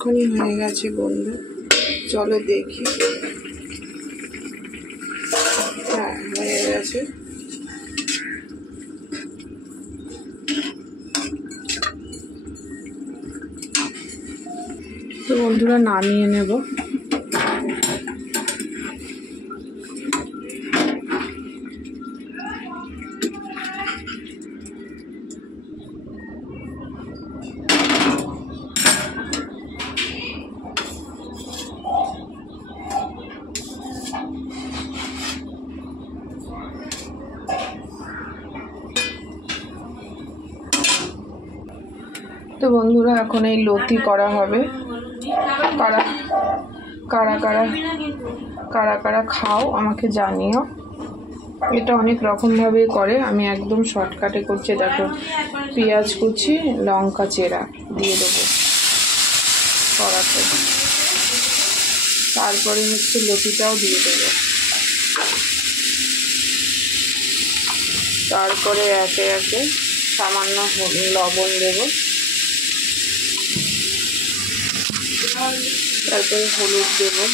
এখনই হয়ে গেছে বন্ধু, চলো দেখি। হ্যাঁ, হয়ে গেছে। তো বন্ধুরা, নামিয়ে নেব। তো বন্ধুরা, এখন এই লতি করা হবে। কারা কারা কারা কারা কারা খাও আমাকে জানিও। এটা অনেক রকমভাবে করে, আমি একদম শর্টকাটে করছি। দেখো, পেঁয়াজ কুচি, লঙ্কা চেরা দিয়ে দেবো কড়াতে, তারপরে হচ্ছে লতিটাও দিয়ে দেবো, তারপরে একে একে সামান্য লবণ দেবো, তারপরে হলুদ দেবো,